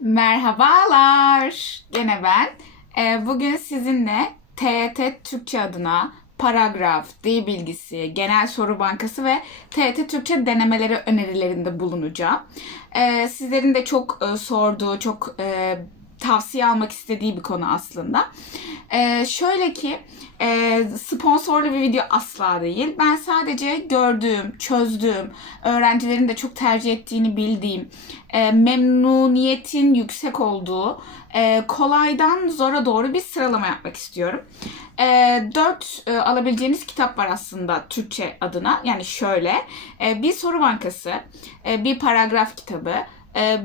Merhabalar. Gene ben. Ee, bugün sizinle TET Türkçe adına paragraf, dil bilgisi, genel soru bankası ve TET Türkçe denemeleri önerilerinde bulunacağım. Ee, sizlerin de çok e, sorduğu, çok e, tavsiye almak istediği bir konu aslında. Ee, şöyle ki e, sponsorlu bir video asla değil. Ben sadece gördüğüm, çözdüğüm, öğrencilerin de çok tercih ettiğini bildiğim, e, memnuniyetin yüksek olduğu, e, kolaydan zora doğru bir sıralama yapmak istiyorum. E, dört e, alabileceğiniz kitap var aslında Türkçe adına. Yani şöyle, e, bir soru bankası, e, bir paragraf kitabı,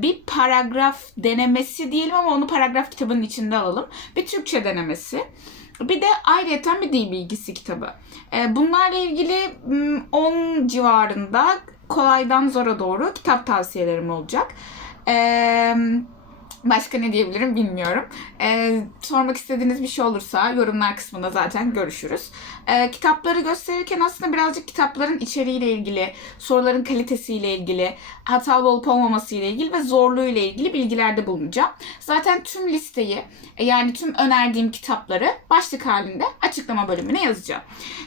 bir paragraf denemesi diyelim ama onu paragraf kitabının içinde alalım. Bir Türkçe denemesi. Bir de ayrıca bir dil bilgisi kitabı. E, Bunlarla ilgili mm, 10 civarında kolaydan zora doğru kitap tavsiyelerim olacak. Eee Başka ne diyebilirim bilmiyorum. Ee, sormak istediğiniz bir şey olursa yorumlar kısmında zaten görüşürüz. Ee, kitapları gösterirken aslında birazcık kitapların içeriğiyle ilgili, soruların kalitesiyle ilgili, hatalı olup olmaması ile ilgili ve zorluğu ile ilgili bilgilerde bulunacağım. Zaten tüm listeyi yani tüm önerdiğim kitapları başlık halinde açıklama bölümüne yazacağım.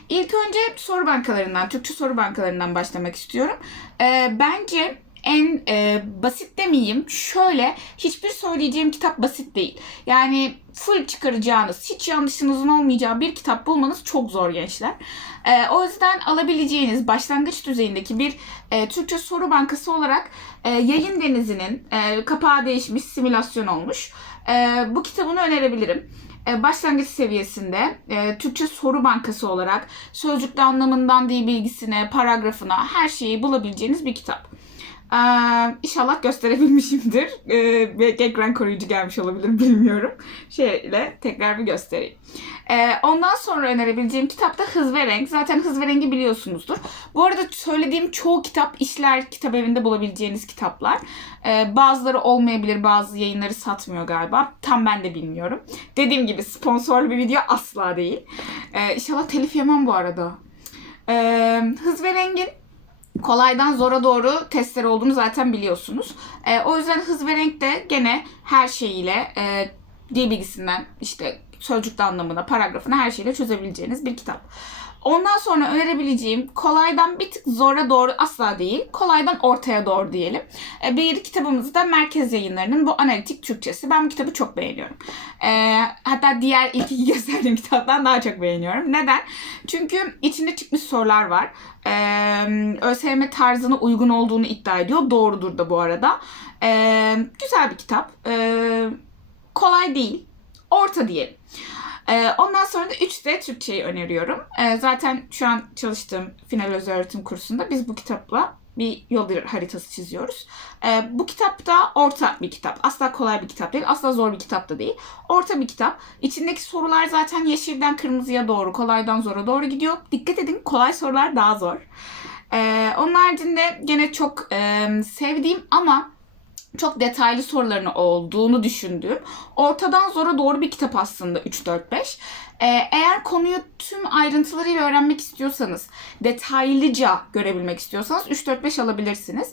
İlk önce soru bankalarından, Türkçe soru bankalarından başlamak istiyorum. Ee, bence en e, basit demeyeyim. Şöyle hiçbir söyleyeceğim kitap basit değil. Yani full çıkaracağınız, hiç yanlışınızın olmayacağı bir kitap bulmanız çok zor gençler. E, o yüzden alabileceğiniz başlangıç düzeyindeki bir e, Türkçe soru bankası olarak e, Yayın Denizi'nin e, kapağı değişmiş, simülasyon olmuş. E, bu kitabını önerebilirim e, başlangıç seviyesinde e, Türkçe soru bankası olarak sözcükte anlamından dil bilgisine, paragrafına her şeyi bulabileceğiniz bir kitap. Ee, inşallah gösterebilmişimdir. Ee, belki ekran koruyucu gelmiş olabilir bilmiyorum. Şöyle tekrar bir göstereyim. Ee, ondan sonra önerebileceğim kitap da Hız ve Renk. Zaten Hız ve Renk'i biliyorsunuzdur. Bu arada söylediğim çoğu kitap işler kitap evinde bulabileceğiniz kitaplar. Ee, bazıları olmayabilir, bazı yayınları satmıyor galiba. Tam ben de bilmiyorum. Dediğim gibi sponsorlu bir video asla değil. Ee, inşallah telif yemem bu arada. Ee, Hız ve Renk'in kolaydan zora doğru testler olduğunu zaten biliyorsunuz. E, o yüzden hız ve renk de gene her şeyiyle e, dil bilgisinden işte sözcükte anlamına, paragrafına her şeyle çözebileceğiniz bir kitap. Ondan sonra önerebileceğim kolaydan bir tık zora doğru asla değil, kolaydan ortaya doğru diyelim. E, bir kitabımız da Merkez Yayınları'nın bu analitik Türkçesi. Ben bu kitabı çok beğeniyorum. E, hatta diğer ilk iki gösterdiğim kitaptan daha çok beğeniyorum. Neden? Çünkü içinde çıkmış sorular var. E, ÖSYM tarzına uygun olduğunu iddia ediyor. Doğrudur da bu arada. E, güzel bir kitap. E, kolay değil. Orta diyelim. Ee, ondan sonra da 3D Türkçeyi öneriyorum. Ee, zaten şu an çalıştığım final özel öğretim kursunda biz bu kitapla bir yol haritası çiziyoruz. Ee, bu kitap da orta bir kitap. Asla kolay bir kitap değil. Asla zor bir kitap da değil. Orta bir kitap. İçindeki sorular zaten yeşilden kırmızıya doğru, kolaydan zora doğru gidiyor. Dikkat edin kolay sorular daha zor. Ee, onun haricinde gene çok e, sevdiğim ama çok detaylı soruların olduğunu düşündüğüm ortadan zora doğru bir kitap aslında 3-4-5. Ee, eğer konuyu tüm ayrıntılarıyla öğrenmek istiyorsanız, detaylıca görebilmek istiyorsanız 3-4-5 alabilirsiniz.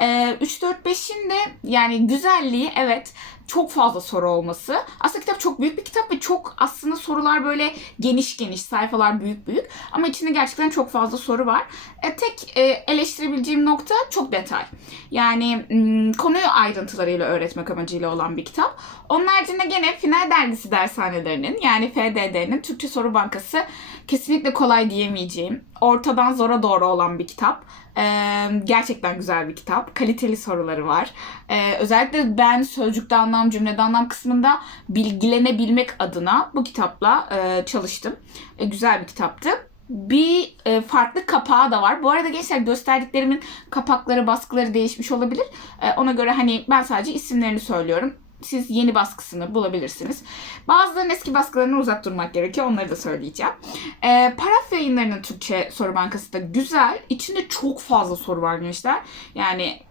Ee, 3-4-5'in de yani güzelliği evet çok fazla soru olması. Aslında kitap çok büyük bir kitap ve çok aslında sorular böyle geniş geniş, sayfalar büyük büyük. Ama içinde gerçekten çok fazla soru var. E, tek e, eleştirebileceğim nokta çok detay. Yani konuyu ayrıntılarıyla öğretmek amacıyla olan bir kitap. Onun haricinde gene Final Dergisi dershanelerinin yani FDD'nin Türkçe Soru Bankası kesinlikle kolay diyemeyeceğim. Ortadan zora doğru olan bir kitap. Ee, gerçekten güzel bir kitap. Kaliteli soruları var. Ee, özellikle ben sözcükte anlam, cümlede anlam kısmında bilgilenebilmek adına bu kitapla e, çalıştım. E, güzel bir kitaptı bir e, farklı kapağı da var. Bu arada gençler gösterdiklerimin kapakları, baskıları değişmiş olabilir. E, ona göre hani ben sadece isimlerini söylüyorum. Siz yeni baskısını bulabilirsiniz. Bazılarının eski baskılarına uzak durmak gerekiyor. Onları da söyleyeceğim. E, Paraf yayınlarının Türkçe soru bankası da güzel. İçinde çok fazla soru var gençler. Yani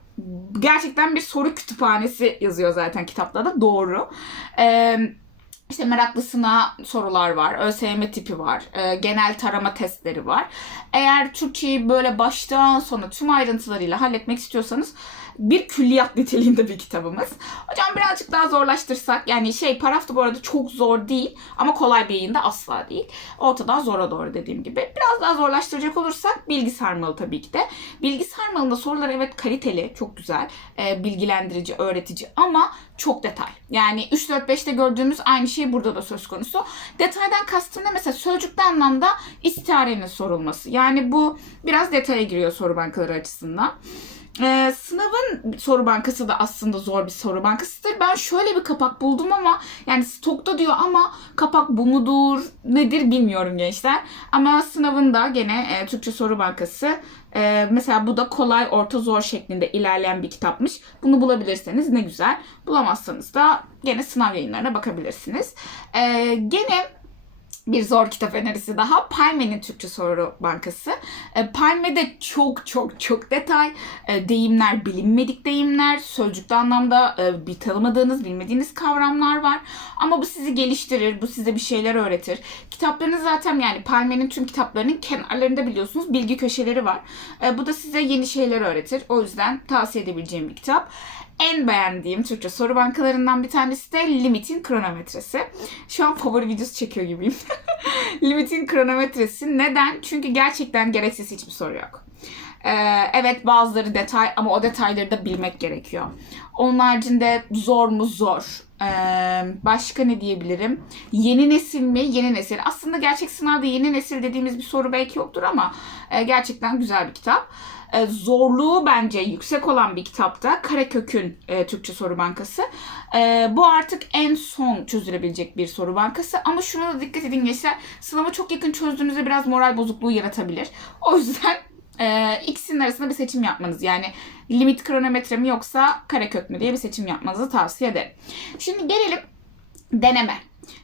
gerçekten bir soru kütüphanesi yazıyor zaten kitapta da. Doğru. Eee işte meraklısına sorular var, ÖSYM tipi var, e, genel tarama testleri var. Eğer Türkçeyi böyle baştan sona tüm ayrıntılarıyla halletmek istiyorsanız bir külliyat niteliğinde bir kitabımız. Hocam birazcık daha zorlaştırsak yani şey paraftı bu arada çok zor değil ama kolay bir yayında asla değil. Ortadan zora doğru dediğim gibi. Biraz daha zorlaştıracak olursak bilgi sarmalı tabii ki de. Bilgi sarmalında sorular evet kaliteli, çok güzel, e, bilgilendirici, öğretici ama çok detay. Yani 3-4-5'te gördüğümüz aynı şey burada da söz konusu. Detaydan kastım ne? Mesela sözcükte anlamda istiarenin sorulması. Yani bu biraz detaya giriyor soru bankaları açısından. Ee, sınavın soru bankası da aslında zor bir soru bankasıdır. Ben şöyle bir kapak buldum ama yani stokta diyor ama kapak bu mudur nedir bilmiyorum gençler. Ama sınavın da gene e, Türkçe soru bankası e, mesela bu da kolay orta zor şeklinde ilerleyen bir kitapmış. Bunu bulabilirseniz ne güzel. Bulamazsanız da gene sınav yayınlarına bakabilirsiniz. E, gene bir zor kitap önerisi daha. Palme'nin Türkçe Soru Bankası. E, Palme'de çok çok çok detay, e, deyimler, bilinmedik deyimler, sözcükte anlamda e, bir tanımadığınız, bilmediğiniz kavramlar var. Ama bu sizi geliştirir, bu size bir şeyler öğretir. Kitaplarını zaten yani Palme'nin tüm kitaplarının kenarlarında biliyorsunuz bilgi köşeleri var. E, bu da size yeni şeyler öğretir. O yüzden tavsiye edebileceğim bir kitap. En beğendiğim Türkçe soru bankalarından bir tanesi de Limit'in kronometresi. Şu an favori videosu çekiyor gibiyim. Limit'in kronometresi. Neden? Çünkü gerçekten gereksiz hiçbir soru yok. Ee, evet bazıları detay ama o detayları da bilmek gerekiyor. Onun haricinde zor mu zor. Ee, başka ne diyebilirim? Yeni nesil mi? Yeni nesil. Aslında gerçek sınavda yeni nesil dediğimiz bir soru belki yoktur ama e, gerçekten güzel bir kitap. E, zorluğu bence yüksek olan bir kitapta Karakök'ün e, Türkçe Soru Bankası. E, bu artık en son çözülebilecek bir soru bankası. Ama şuna da dikkat edin gençler. Sınava çok yakın çözdüğünüzde biraz moral bozukluğu yaratabilir. O yüzden e, ikisinin arasında bir seçim yapmanız. Yani limit kronometre mi yoksa karekök mü diye bir seçim yapmanızı tavsiye ederim. Şimdi gelelim deneme.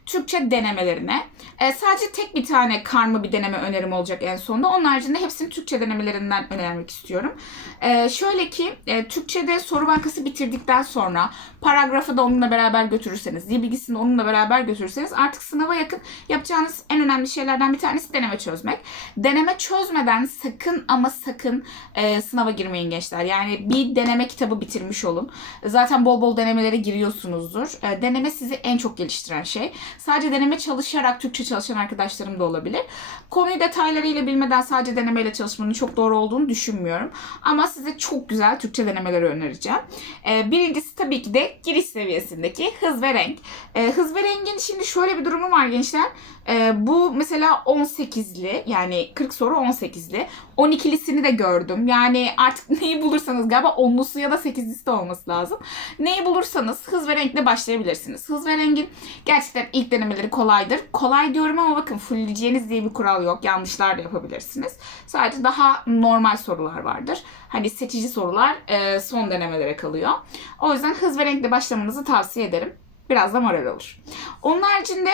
Türkçe denemelerine. E, sadece tek bir tane karma bir deneme önerim olacak en sonunda. Onun haricinde hepsini Türkçe denemelerinden önermek istiyorum. E, şöyle ki e, Türkçe'de soru bankası bitirdikten sonra paragrafı da onunla beraber götürürseniz, dil bilgisini onunla beraber götürürseniz artık sınava yakın yapacağınız en önemli şeylerden bir tanesi deneme çözmek. Deneme çözmeden sakın ama sakın e, sınava girmeyin gençler. Yani bir deneme kitabı bitirmiş olun. Zaten bol bol denemelere giriyorsunuzdur. E, deneme sizi en çok geliştiren şey. Sadece deneme çalışarak Türkçe çalışan arkadaşlarım da olabilir. Konuyu detaylarıyla bilmeden sadece denemeyle çalışmanın çok doğru olduğunu düşünmüyorum. Ama size çok güzel Türkçe denemeleri önereceğim. Ee, birincisi tabii ki de giriş seviyesindeki hız ve renk. Ee, hız ve rengin şimdi şöyle bir durumu var gençler. Ee, bu mesela 18'li yani 40 soru 18'li. 12'lisini de gördüm. Yani artık neyi bulursanız galiba 10'lusu ya da 8'lisi de olması lazım. Neyi bulursanız hız ve renkle başlayabilirsiniz. Hız ve rengin gerçekten ilk denemeleri kolaydır. Kolay diyorum ama bakın fullleyeceğiniz diye bir kural yok. Yanlışlar da yapabilirsiniz. Sadece daha normal sorular vardır. Hani seçici sorular e, son denemelere kalıyor. O yüzden hız ve renkle başlamanızı tavsiye ederim. Biraz da moral olur. Onun haricinde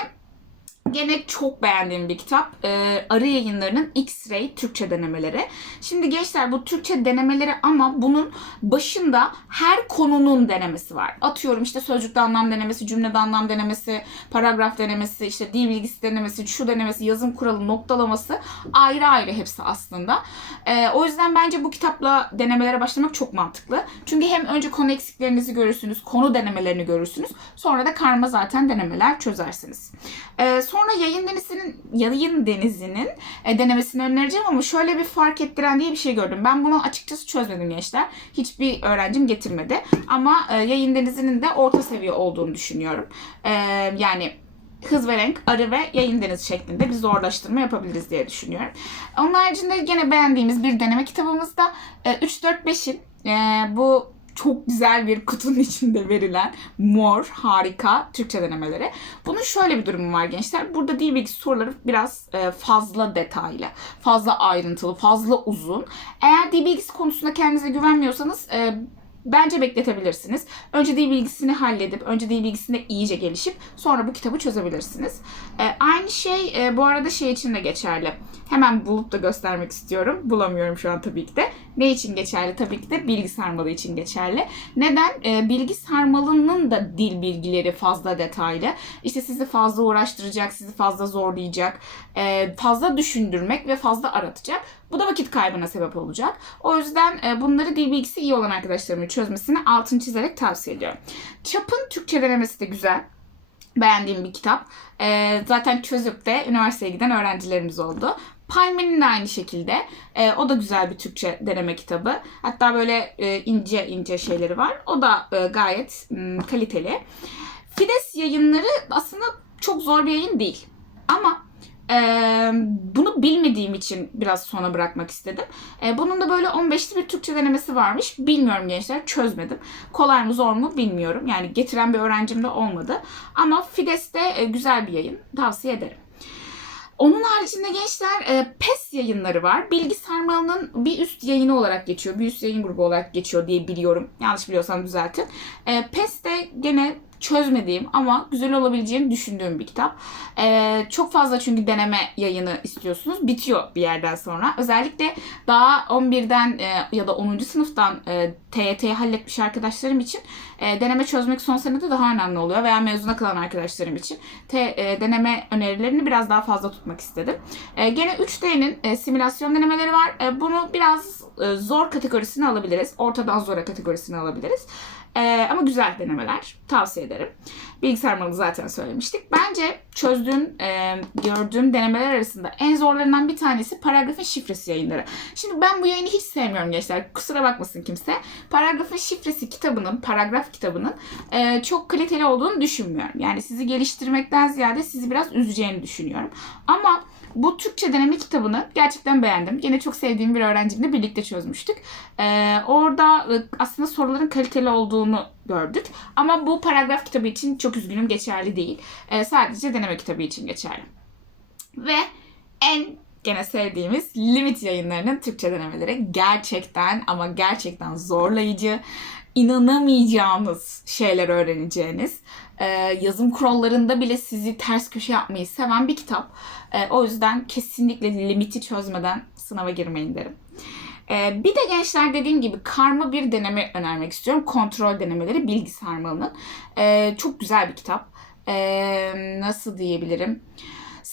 Gene çok beğendiğim bir kitap. Ee, Arı Yayınları'nın X-Ray Türkçe denemeleri. Şimdi gençler bu Türkçe denemeleri ama bunun başında her konunun denemesi var. Atıyorum işte sözcükte anlam denemesi, cümlede anlam denemesi, paragraf denemesi, işte dil bilgisi denemesi, şu denemesi, yazım kuralı, noktalaması ayrı ayrı hepsi aslında. Ee, o yüzden bence bu kitapla denemelere başlamak çok mantıklı. Çünkü hem önce konu eksiklerinizi görürsünüz, konu denemelerini görürsünüz. Sonra da karma zaten denemeler çözersiniz. Ee, sonra yayın denizinin yayın denizinin e, denemesini önereceğim ama şöyle bir fark ettiren diye bir şey gördüm. Ben bunu açıkçası çözmedim gençler. Hiçbir öğrencim getirmedi. Ama e, yayın denizinin de orta seviye olduğunu düşünüyorum. E, yani hız ve renk, arı ve yayın deniz şeklinde bir zorlaştırma yapabiliriz diye düşünüyorum. Onun haricinde gene beğendiğimiz bir deneme kitabımızda e, 3-4-5'in e, bu çok güzel bir kutunun içinde verilen mor harika Türkçe denemeleri. Bunun şöyle bir durumu var gençler. Burada dil bilgisi soruları biraz e, fazla detaylı, fazla ayrıntılı, fazla uzun. Eğer dil bilgisi konusunda kendinize güvenmiyorsanız e, bence bekletebilirsiniz. Önce dil bilgisini halledip, önce dil bilgisinde iyice gelişip sonra bu kitabı çözebilirsiniz. E, aynı şey e, bu arada şey için de geçerli. Hemen bulup da göstermek istiyorum. Bulamıyorum şu an tabii ki de. Ne için geçerli? Tabii ki de bilgi sarmalı için geçerli. Neden? E, bilgi sarmalının da dil bilgileri fazla detaylı. İşte sizi fazla uğraştıracak, sizi fazla zorlayacak, e, fazla düşündürmek ve fazla aratacak. Bu da vakit kaybına sebep olacak. O yüzden e, bunları dil bilgisi iyi olan arkadaşlarım çözmesini altını çizerek tavsiye ediyorum. Çap'ın Türkçe denemesi de güzel. Beğendiğim bir kitap. Ee, zaten çözüp de üniversiteye giden öğrencilerimiz oldu. Palme'nin de aynı şekilde. Ee, o da güzel bir Türkçe deneme kitabı. Hatta böyle e, ince ince şeyleri var. O da e, gayet m, kaliteli. Fides yayınları aslında çok zor bir yayın değil. Ama e, bunu bilmediğim için biraz sona bırakmak istedim. E, bunun da böyle 15'li bir Türkçe denemesi varmış. Bilmiyorum gençler çözmedim. Kolay mı zor mu bilmiyorum. Yani getiren bir öğrencim de olmadı. Ama Fides de e, güzel bir yayın. Tavsiye ederim. Onun haricinde gençler e, PES yayınları var. Bilgi Sarmalı'nın bir üst yayını olarak geçiyor. Bir üst yayın grubu olarak geçiyor diye biliyorum. Yanlış biliyorsam düzeltin. E, PES de gene çözmediğim ama güzel olabileceğini düşündüğüm bir kitap. Ee, çok fazla çünkü deneme yayını istiyorsunuz. Bitiyor bir yerden sonra. Özellikle daha 11'den e, ya da 10. sınıftan e, TYT'yi halletmiş arkadaşlarım için e, deneme çözmek son senede daha önemli oluyor. Veya mezuna kalan arkadaşlarım için te, e, deneme önerilerini biraz daha fazla tutmak istedim. E, gene 3D'nin e, simülasyon denemeleri var. E, bunu biraz e, zor kategorisine alabiliriz. Ortadan zora kategorisine alabiliriz. Ee, ama güzel denemeler. Tavsiye ederim. Bilgisayar malı zaten söylemiştik. Bence çözdüğüm, e, gördüğüm denemeler arasında en zorlarından bir tanesi paragrafın şifresi yayınları. Şimdi ben bu yayını hiç sevmiyorum gençler. Kusura bakmasın kimse. Paragrafın şifresi kitabının, paragraf kitabının e, çok kaliteli olduğunu düşünmüyorum. Yani sizi geliştirmekten ziyade sizi biraz üzeceğini düşünüyorum. Ama bu Türkçe deneme kitabını gerçekten beğendim. Yine çok sevdiğim bir öğrencimle birlikte çözmüştük. Ee, orada e, aslında soruların kaliteli olduğunu gördük. Ama bu paragraf kitabı için çok üzgünüm geçerli değil. Ee, sadece deneme kitabı için geçerli. Ve en gene sevdiğimiz limit yayınlarının Türkçe denemeleri gerçekten ama gerçekten zorlayıcı, inanamayacağınız şeyler öğreneceğiniz, e, yazım kurallarında bile sizi ters köşe yapmayı seven bir kitap. E, o yüzden kesinlikle limiti çözmeden sınava girmeyin derim. E, bir de gençler dediğim gibi karma bir deneme önermek istiyorum. Kontrol denemeleri bilgi sarmalının. E, çok güzel bir kitap. E, nasıl diyebilirim?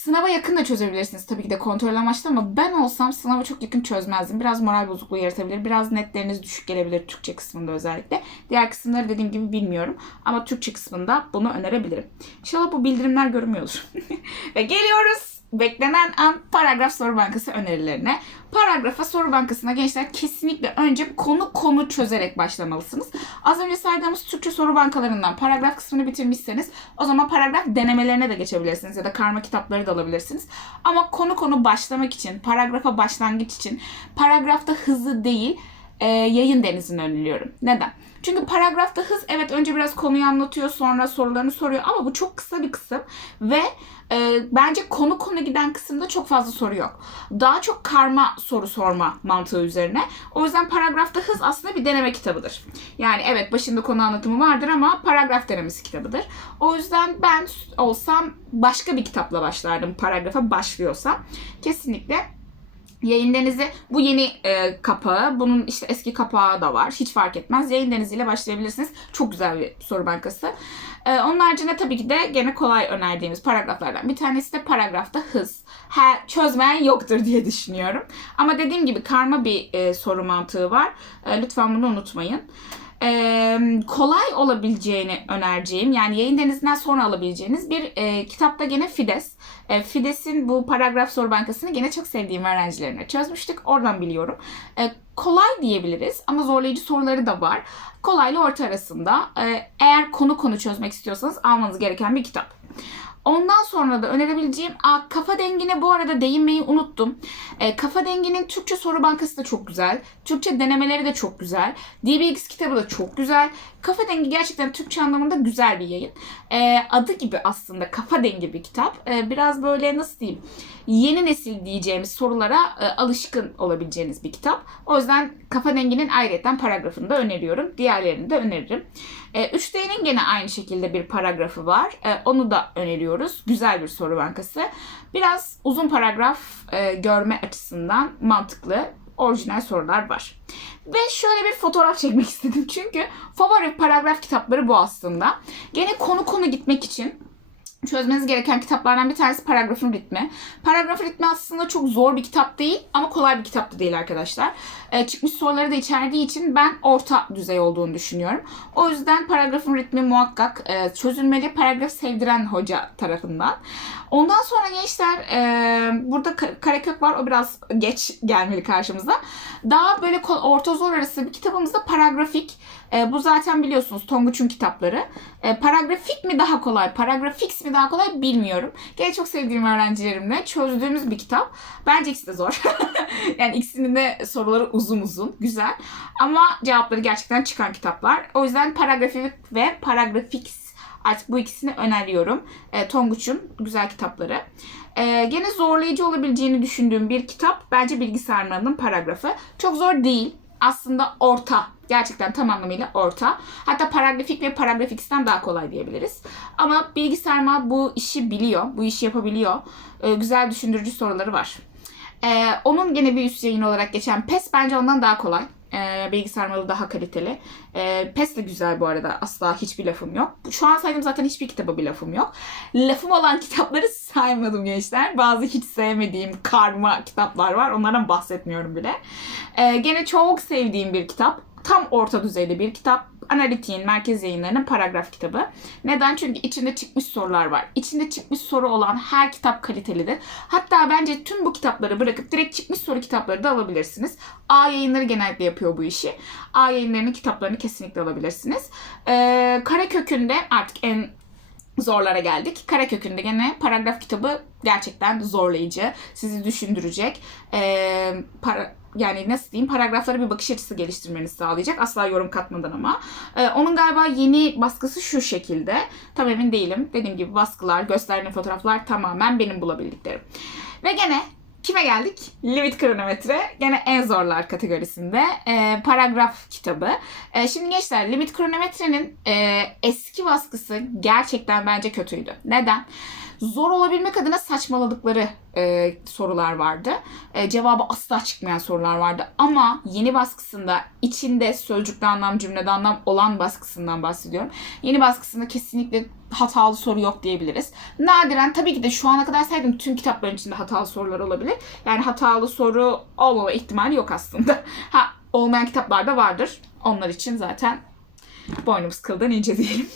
Sınava yakın da çözebilirsiniz tabii ki de kontrol amaçlı ama ben olsam sınava çok yakın çözmezdim. Biraz moral bozukluğu yaratabilir. Biraz netleriniz düşük gelebilir Türkçe kısmında özellikle. Diğer kısımları dediğim gibi bilmiyorum. Ama Türkçe kısmında bunu önerebilirim. İnşallah bu bildirimler görünmüyordur. Ve geliyoruz beklenen an paragraf soru bankası önerilerine. Paragrafa soru bankasına gençler kesinlikle önce konu konu çözerek başlamalısınız. Az önce saydığımız Türkçe soru bankalarından paragraf kısmını bitirmişseniz o zaman paragraf denemelerine de geçebilirsiniz ya da karma kitapları da alabilirsiniz. Ama konu konu başlamak için, paragrafa başlangıç için paragrafta hızlı değil e, yayın denizini öneriyorum. Neden? Çünkü paragrafta hız evet önce biraz konuyu anlatıyor sonra sorularını soruyor ama bu çok kısa bir kısım ve e, bence konu konu giden kısımda çok fazla soru yok. Daha çok karma soru sorma mantığı üzerine. O yüzden paragrafta hız aslında bir deneme kitabıdır. Yani evet başında konu anlatımı vardır ama paragraf denemesi kitabıdır. O yüzden ben olsam başka bir kitapla başlardım paragrafa başlıyorsam. Kesinlikle Yayın Denizi bu yeni e, kapağı. Bunun işte eski kapağı da var. Hiç fark etmez. Yayın Denizi ile başlayabilirsiniz. Çok güzel bir soru bankası. E, onun haricinde tabii ki de gene kolay önerdiğimiz paragraflardan bir tanesi de paragrafta hız. He, çözmeyen yoktur diye düşünüyorum. Ama dediğim gibi karma bir e, soru mantığı var. E, lütfen bunu unutmayın e, kolay olabileceğini önereceğim yani yayın denizinden sonra alabileceğiniz bir e, kitapta gene Fides. E, Fides'in bu paragraf soru bankasını gene çok sevdiğim öğrencilerine çözmüştük. Oradan biliyorum. E, kolay diyebiliriz ama zorlayıcı soruları da var. Kolayla orta arasında. E, eğer konu konu çözmek istiyorsanız almanız gereken bir kitap. Ondan sonra da önerebileceğim aa, kafa dengine bu arada değinmeyi unuttum. E, kafa denginin Türkçe soru bankası da çok güzel. Türkçe denemeleri de çok güzel. DBX kitabı da çok güzel. Kafa dengi gerçekten Türkçe anlamında güzel bir yayın. E, adı gibi aslında kafa dengi bir kitap. E, biraz böyle nasıl diyeyim yeni nesil diyeceğimiz sorulara e, alışkın olabileceğiniz bir kitap. O yüzden Kafa Dengi'nin ayrıca paragrafını da öneriyorum. Diğerlerini de öneririm. E, 3D'nin gene aynı şekilde bir paragrafı var. E, onu da öneriyoruz. Güzel bir soru bankası. Biraz uzun paragraf e, görme açısından mantıklı orijinal sorular var. Ve şöyle bir fotoğraf çekmek istedim. Çünkü favori paragraf kitapları bu aslında. Gene konu konu gitmek için çözmeniz gereken kitaplardan bir tanesi Paragrafın Ritmi. Paragrafın Ritmi aslında çok zor bir kitap değil ama kolay bir kitap da değil arkadaşlar. Ee, çıkmış soruları da içerdiği için ben orta düzey olduğunu düşünüyorum. O yüzden Paragrafın Ritmi muhakkak e, çözülmeli. Paragraf sevdiren hoca tarafından. Ondan sonra gençler e, burada Ka- Karakök var. O biraz geç gelmeli karşımıza. Daha böyle orta zor arası bir kitabımızda paragrafik. E, bu zaten biliyorsunuz Tonguç'un kitapları. E, paragrafik mi daha kolay, paragrafix mi daha kolay bilmiyorum. Gene çok sevdiğim öğrencilerimle çözdüğümüz bir kitap. Bence ikisi de zor. yani ikisinin de soruları uzun uzun, güzel. Ama cevapları gerçekten çıkan kitaplar. O yüzden paragrafik ve paragrafix Artık bu ikisini öneriyorum. E, Tonguç'un güzel kitapları. E, gene zorlayıcı olabileceğini düşündüğüm bir kitap bence Bilgisayar Mühendisliğinin paragrafı. Çok zor değil. Aslında orta. Gerçekten tam anlamıyla orta. Hatta paragrafik ve paragrafix'ten daha kolay diyebiliriz. Ama bilgisayar mühendisliği bu işi biliyor. Bu işi yapabiliyor. E, güzel düşündürücü soruları var. E, onun gene bir üst yayın olarak geçen PES bence ondan daha kolay. E, bilgisayar malı daha kaliteli. E, PES de güzel bu arada. Asla hiçbir lafım yok. Şu an saydığım zaten hiçbir kitaba bir lafım yok. Lafım olan kitapları saymadım gençler. Bazı hiç sevmediğim karma kitaplar var. Onlardan bahsetmiyorum bile. E, gene çok sevdiğim bir kitap. Tam orta düzeyli bir kitap. Analitik'in merkez yayınlarının paragraf kitabı. Neden? Çünkü içinde çıkmış sorular var. İçinde çıkmış soru olan her kitap kalitelidir. Hatta bence tüm bu kitapları bırakıp direkt çıkmış soru kitapları da alabilirsiniz. A yayınları genellikle yapıyor bu işi. A yayınlarının kitaplarını kesinlikle alabilirsiniz. Ee, kare kökünde artık en zorlara geldik. Kare kökünde gene paragraf kitabı gerçekten zorlayıcı. Sizi düşündürecek. Ee, para, yani nasıl diyeyim paragraflara bir bakış açısı geliştirmenizi sağlayacak. Asla yorum katmadan ama. Ee, onun galiba yeni baskısı şu şekilde. Tam emin değilim. Dediğim gibi baskılar, gösterilen fotoğraflar tamamen benim bulabildiklerim. Ve gene Kime geldik? Limit kronometre. Gene en zorlar kategorisinde. Ee, paragraf kitabı. Ee, şimdi gençler limit kronometrenin e, eski baskısı gerçekten bence kötüydü. Neden? Zor olabilmek adına saçmaladıkları e, sorular vardı. E, cevabı asla çıkmayan sorular vardı. Ama yeni baskısında içinde sözcükte anlam, cümlede anlam olan baskısından bahsediyorum. Yeni baskısında kesinlikle hatalı soru yok diyebiliriz. Nadiren tabii ki de şu ana kadar saydım tüm kitapların içinde hatalı sorular olabilir. Yani hatalı soru olmama ihtimali yok aslında. Ha olmayan kitaplar da vardır. Onlar için zaten boynumuz kıldan ince diyelim.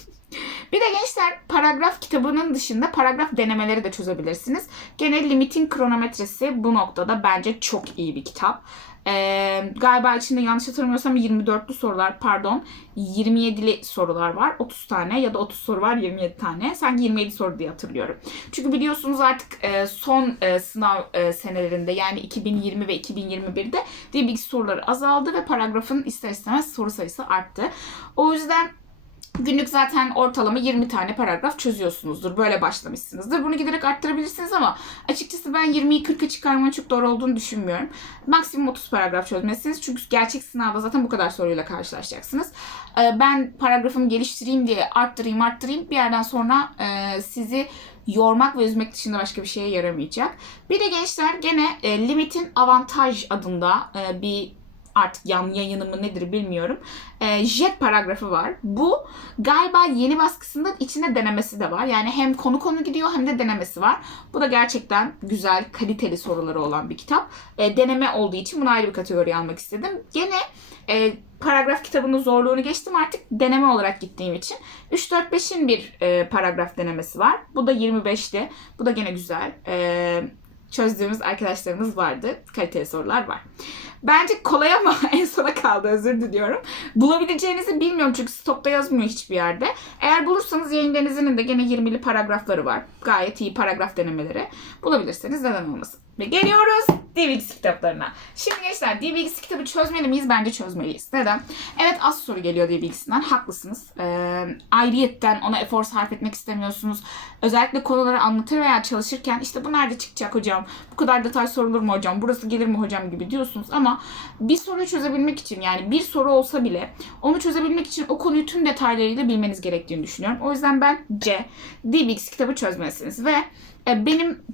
Bir de gençler paragraf kitabının dışında paragraf denemeleri de çözebilirsiniz. Gene limitin kronometresi bu noktada bence çok iyi bir kitap. Ee, galiba içinde yanlış hatırlamıyorsam 24'lü sorular pardon 27'li sorular var. 30 tane ya da 30 soru var 27 tane. Sanki 27 soru diye hatırlıyorum. Çünkü biliyorsunuz artık e, son e, sınav e, senelerinde yani 2020 ve 2021'de dil bilgisi soruları azaldı ve paragrafın ister istemez soru sayısı arttı. O yüzden Günlük zaten ortalama 20 tane paragraf çözüyorsunuzdur. Böyle başlamışsınızdır. Bunu giderek arttırabilirsiniz ama açıkçası ben 20'yi 40'a çıkarmanın çok doğru olduğunu düşünmüyorum. Maksimum 30 paragraf çözmelisiniz. Çünkü gerçek sınavda zaten bu kadar soruyla karşılaşacaksınız. Ee, Ben paragrafımı geliştireyim diye arttırayım arttırayım bir yerden sonra e, sizi yormak ve üzmek dışında başka bir şeye yaramayacak. Bir de gençler gene e, limitin avantaj adında e, bir artık yan yayını nedir bilmiyorum. E, jet paragrafı var. Bu galiba yeni baskısında içinde denemesi de var. Yani hem konu konu gidiyor hem de denemesi var. Bu da gerçekten güzel, kaliteli soruları olan bir kitap. E, deneme olduğu için bunu ayrı bir kategoriye almak istedim. Gene e, paragraf kitabının zorluğunu geçtim artık deneme olarak gittiğim için. 3-4-5'in bir e, paragraf denemesi var. Bu da 25'ti. Bu da gene güzel. E, çözdüğümüz arkadaşlarımız vardı. Kaliteli sorular var. Bence kolay ama en sona kaldı özür diliyorum. Bulabileceğinizi bilmiyorum çünkü stokta yazmıyor hiçbir yerde. Eğer bulursanız yayın denizinin de gene 20'li paragrafları var. Gayet iyi paragraf denemeleri. Bulabilirseniz neden olmasın. Ve geliyoruz DVX kitaplarına. Şimdi gençler DVX kitabı çözmeli miyiz? Bence çözmeliyiz. Neden? Evet az soru geliyor DVX'den. Haklısınız. Ee, ayrıyetten ona efor sarf etmek istemiyorsunuz. Özellikle konuları anlatır veya çalışırken işte bu nerede çıkacak hocam? Bu kadar detay sorulur mu hocam? Burası gelir mi hocam gibi diyorsunuz. Ama bir soruyu çözebilmek için yani bir soru olsa bile onu çözebilmek için o konuyu tüm detaylarıyla bilmeniz gerektiğini düşünüyorum. O yüzden ben C, DVX kitabı çözmelisiniz. Ve e, benim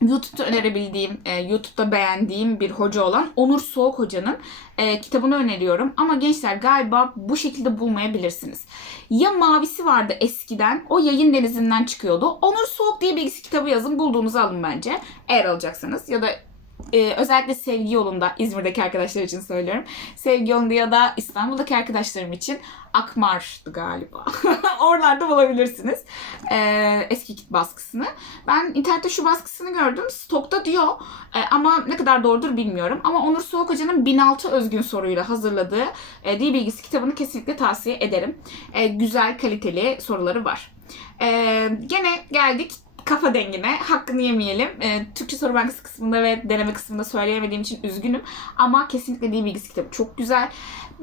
YouTube'da önerebildiğim, e, YouTube'da beğendiğim bir hoca olan Onur Soğuk Hoca'nın e, kitabını öneriyorum. Ama gençler galiba bu şekilde bulmayabilirsiniz. Ya Mavisi vardı eskiden. O yayın denizinden çıkıyordu. Onur Soğuk diye bilgisi kitabı yazın. Bulduğunuzu alın bence. Eğer alacaksanız. Ya da e, özellikle Sevgi Yolunda, İzmir'deki arkadaşlar için söylüyorum. Sevgi Yolunda ya da İstanbul'daki arkadaşlarım için Akmar'dı galiba. Oralarda bulabilirsiniz. E, eski kit baskısını. Ben internette şu baskısını gördüm. Stokta diyor. E, ama ne kadar doğrudur bilmiyorum. Ama Onur Soğuk Hoca'nın 1006 özgün soruyla hazırladığı e, dil bilgisi kitabını kesinlikle tavsiye ederim. E, güzel, kaliteli soruları var. E, gene geldik kafa dengine. Hakkını yemeyelim. Ee, Türkçe Soru Bankası kısmında ve deneme kısmında söyleyemediğim için üzgünüm. Ama kesinlikle dil bilgisi kitabı çok güzel.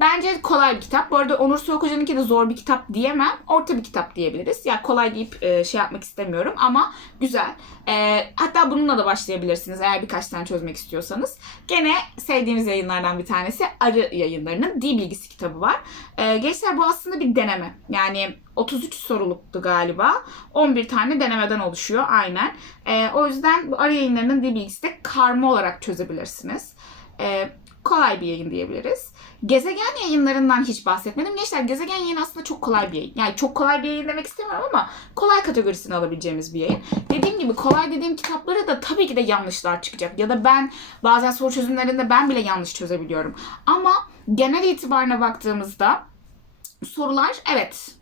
Bence kolay bir kitap. Bu arada Onur Soğuk Hoca'nınki de zor bir kitap diyemem. Orta bir kitap diyebiliriz. Ya yani kolay deyip e, şey yapmak istemiyorum ama güzel. E, hatta bununla da başlayabilirsiniz eğer birkaç tane çözmek istiyorsanız. Gene sevdiğimiz yayınlardan bir tanesi Arı yayınlarının dil bilgisi kitabı var. E, gençler bu aslında bir deneme. Yani 33 soruluktu galiba. 11 tane denemeden oluşuyor aynen. E, o yüzden bu arı yayınlarının dil bilgisi de karma olarak çözebilirsiniz. E, kolay bir yayın diyebiliriz. Gezegen yayınlarından hiç bahsetmedim. Gençler gezegen yayın aslında çok kolay bir yayın. Yani çok kolay bir yayın demek istemiyorum ama kolay kategorisini alabileceğimiz bir yayın. Dediğim gibi kolay dediğim kitaplara da tabii ki de yanlışlar çıkacak. Ya da ben bazen soru çözümlerinde ben bile yanlış çözebiliyorum. Ama genel itibarına baktığımızda sorular evet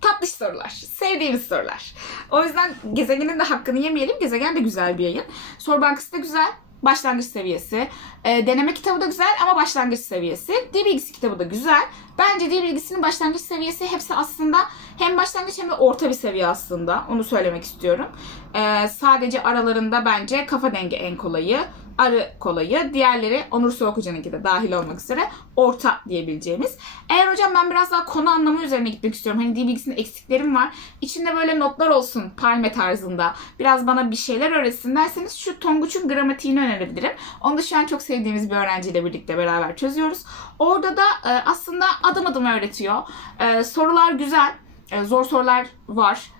tatlış sorular. Sevdiğimiz sorular. O yüzden gezegenin de hakkını yemeyelim. Gezegen de güzel bir yayın. Soru bankası da güzel. Başlangıç seviyesi. E, deneme kitabı da güzel ama başlangıç seviyesi. Dil bilgisi kitabı da güzel. Bence dil bilgisinin başlangıç seviyesi hepsi aslında hem başlangıç hem de orta bir seviye aslında. Onu söylemek istiyorum. E, sadece aralarında bence kafa dengi en kolayı arı kolayı. Diğerleri Onur Soğuk Hoca'nınki de dahil olmak üzere orta diyebileceğimiz. Eğer hocam ben biraz daha konu anlamı üzerine gitmek istiyorum. Hani dil bilgisinde eksiklerim var. İçinde böyle notlar olsun palme tarzında. Biraz bana bir şeyler öğretsin derseniz şu Tonguç'un gramatiğini önerebilirim. Onu da şu an çok sevdiğimiz bir öğrenciyle birlikte beraber çözüyoruz. Orada da e, aslında adım adım öğretiyor. E, sorular güzel. E, zor sorular var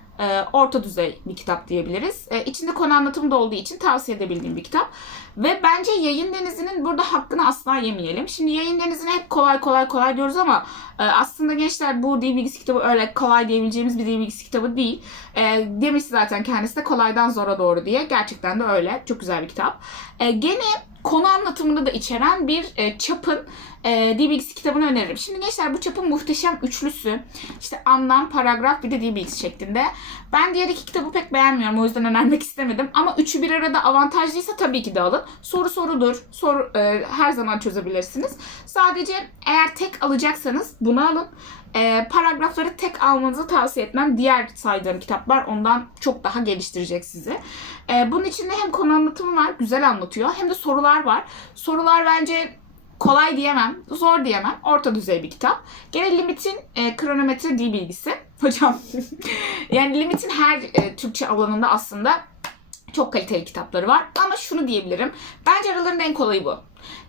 orta düzey bir kitap diyebiliriz. İçinde konu anlatımı da olduğu için tavsiye edebildiğim bir kitap. Ve bence Yayın Denizi'nin burada hakkını asla yemeyelim. Şimdi Yayın Denizi'ne hep kolay kolay kolay diyoruz ama e, aslında gençler bu dil bilgisi kitabı öyle kolay diyebileceğimiz bir dil bilgisi kitabı değil. E, demiş zaten kendisi de kolaydan zora doğru diye. Gerçekten de öyle. Çok güzel bir kitap. E, gene konu anlatımını da içeren bir e, çapın e, dil bilgisi kitabını öneririm. Şimdi gençler bu çapın muhteşem üçlüsü. İşte anlam, paragraf bir de dil bilgisi şeklinde. Ben diğer iki kitabı pek beğenmiyorum. O yüzden önermek istemedim. Ama üçü bir arada avantajlıysa tabii ki de alın. Soru sorudur. Soru e, her zaman çözebilirsiniz. Sadece eğer tek alacaksanız bunu alın. E, paragrafları tek almanızı tavsiye etmem. Diğer saydığım kitaplar ondan çok daha geliştirecek sizi. E, bunun içinde hem konu anlatımı var, güzel anlatıyor. Hem de sorular var. Sorular bence kolay diyemem, zor diyemem. Orta düzey bir kitap. Gene Limit'in e, kronometre dil bilgisi. Hocam. Yani Limit'in her e, Türkçe alanında aslında çok kaliteli kitapları var. Ama şunu diyebilirim. Bence aralarında en kolayı bu.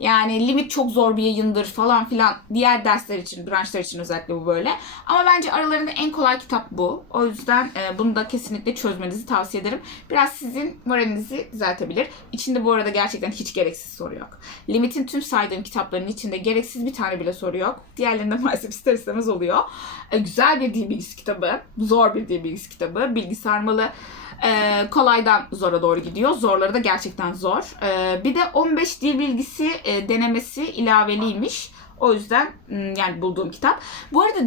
Yani limit çok zor bir yayındır falan filan. Diğer dersler için, branşlar için özellikle bu böyle. Ama bence aralarında en kolay kitap bu. O yüzden e, bunu da kesinlikle çözmenizi tavsiye ederim. Biraz sizin moralinizi düzeltebilir. İçinde bu arada gerçekten hiç gereksiz soru yok. Limit'in tüm saydığım kitapların içinde gereksiz bir tane bile soru yok. Diğerlerinde maalesef ister istemez oluyor. E, güzel bir dil bilgisi kitabı. Zor bir dil bilgisi kitabı. Bilgi sarmalı. Ee, kolaydan zora doğru gidiyor. Zorları da gerçekten zor. Ee, bir de 15 dil bilgisi e, denemesi ilaveliymiş. O yüzden yani bulduğum kitap. Bu arada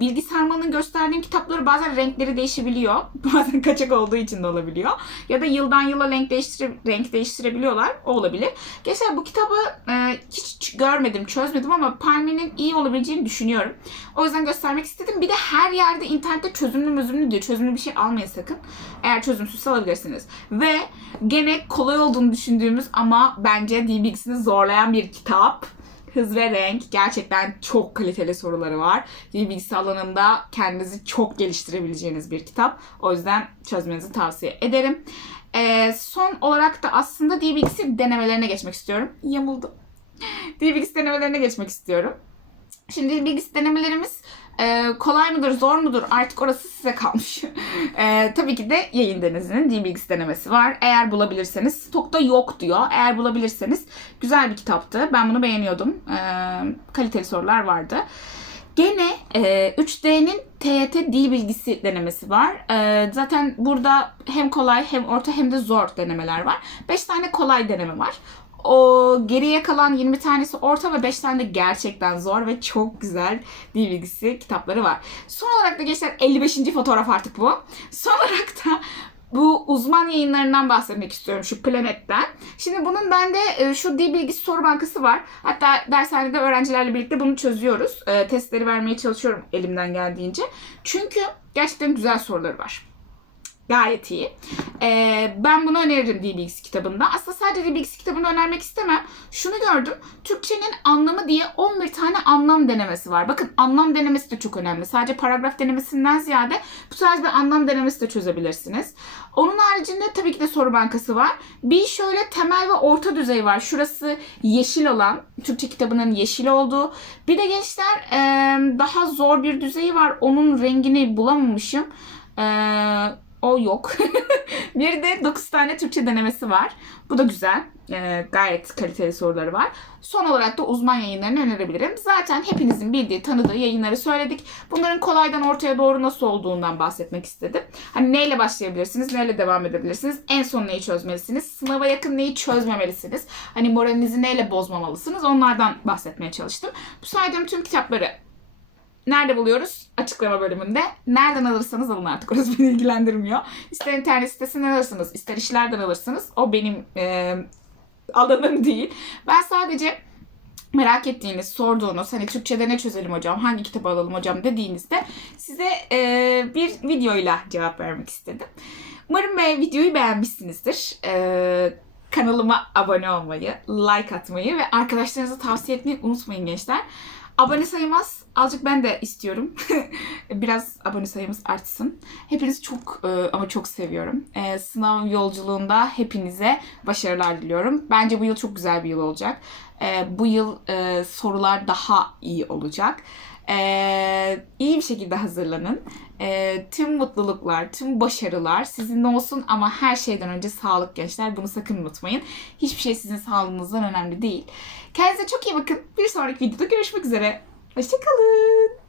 Bilgi Sarmal'ın gösterdiğim kitapları bazen renkleri değişebiliyor. Bazen kaçak olduğu için de olabiliyor. Ya da yıldan yıla renk, değiştire, renk değiştirebiliyorlar. O olabilir. Geçen bu kitabı e, hiç görmedim, çözmedim ama Palmi'nin iyi olabileceğini düşünüyorum. O yüzden göstermek istedim. Bir de her yerde internette çözümlü mözümlü diyor. Çözümlü bir şey almayın sakın. Eğer çözümsüz alabilirsiniz. Ve gene kolay olduğunu düşündüğümüz ama bence bilgisini zorlayan bir kitap. Hız ve renk gerçekten çok kaliteli soruları var. Dil bilgisi alanında kendinizi çok geliştirebileceğiniz bir kitap. O yüzden çözmenizi tavsiye ederim. Ee, son olarak da aslında dil bilgisi denemelerine geçmek istiyorum. Yamuldum. Dil bilgisi denemelerine geçmek istiyorum. Şimdi dil bilgisi denemelerimiz Ee, kolay mıdır, zor mudur artık orası size kalmış. Ee, tabii ki de yayın denizinin dil bilgisi denemesi var. Eğer bulabilirseniz, stokta yok diyor. Eğer bulabilirseniz güzel bir kitaptı. Ben bunu beğeniyordum. Ee, kaliteli sorular vardı. Gene e, 3D'nin TYT dil bilgisi denemesi var. E, zaten burada hem kolay hem orta hem de zor denemeler var. 5 tane kolay deneme var. O geriye kalan 20 tanesi orta ve 5 tane de gerçekten zor ve çok güzel dil bilgisi kitapları var. Son olarak da gençler 55. fotoğraf artık bu. Son olarak da bu uzman yayınlarından bahsetmek istiyorum şu Planet'ten. Şimdi bunun bende e, şu dil bilgisi soru bankası var. Hatta dershanede öğrencilerle birlikte bunu çözüyoruz. E, testleri vermeye çalışıyorum elimden geldiğince. Çünkü gerçekten güzel soruları var. Gayet iyi. Ee, ben bunu öneririm bilgisi kitabında. Aslında sadece bilgisi kitabını önermek istemem. Şunu gördüm. Türkçenin anlamı diye 11 tane anlam denemesi var. Bakın anlam denemesi de çok önemli. Sadece paragraf denemesinden ziyade bu tarz bir anlam denemesi de çözebilirsiniz. Onun haricinde tabii ki de soru bankası var. Bir şöyle temel ve orta düzey var. Şurası yeşil olan, Türkçe kitabının yeşil olduğu. Bir de gençler daha zor bir düzeyi var. Onun rengini bulamamışım. Eee o yok. bir de 9 tane Türkçe denemesi var. Bu da güzel. Ee, gayet kaliteli soruları var. Son olarak da uzman yayınlarını önerebilirim. Zaten hepinizin bildiği, tanıdığı yayınları söyledik. Bunların kolaydan ortaya doğru nasıl olduğundan bahsetmek istedim. Hani neyle başlayabilirsiniz, neyle devam edebilirsiniz, en son neyi çözmelisiniz, sınava yakın neyi çözmemelisiniz, hani moralinizi neyle bozmamalısınız onlardan bahsetmeye çalıştım. Bu saydığım tüm kitapları Nerede buluyoruz? Açıklama bölümünde. Nereden alırsanız alın artık. Orası beni ilgilendirmiyor. İster internet sitesinden alırsınız, ister işlerden alırsınız. O benim e, alanım değil. Ben sadece merak ettiğiniz, sorduğunuz, hani Türkçe'de ne çözelim hocam, hangi kitabı alalım hocam dediğinizde size e, bir videoyla cevap vermek istedim. Umarım be, videoyu beğenmişsinizdir. E, kanalıma abone olmayı, like atmayı ve arkadaşlarınıza tavsiye etmeyi unutmayın gençler. Abone sayımız azıcık ben de istiyorum. Biraz abone sayımız artsın. Hepinizi çok e, ama çok seviyorum. E, sınav yolculuğunda hepinize başarılar diliyorum. Bence bu yıl çok güzel bir yıl olacak. E, bu yıl sorular daha iyi olacak. E, iyi bir şekilde hazırlanın. E, tüm mutluluklar, tüm başarılar sizinle olsun ama her şeyden önce sağlık gençler. Bunu sakın unutmayın. Hiçbir şey sizin sağlığınızdan önemli değil. Kendinize çok iyi bakın. Bir sonraki videoda görüşmek üzere. Hoşçakalın.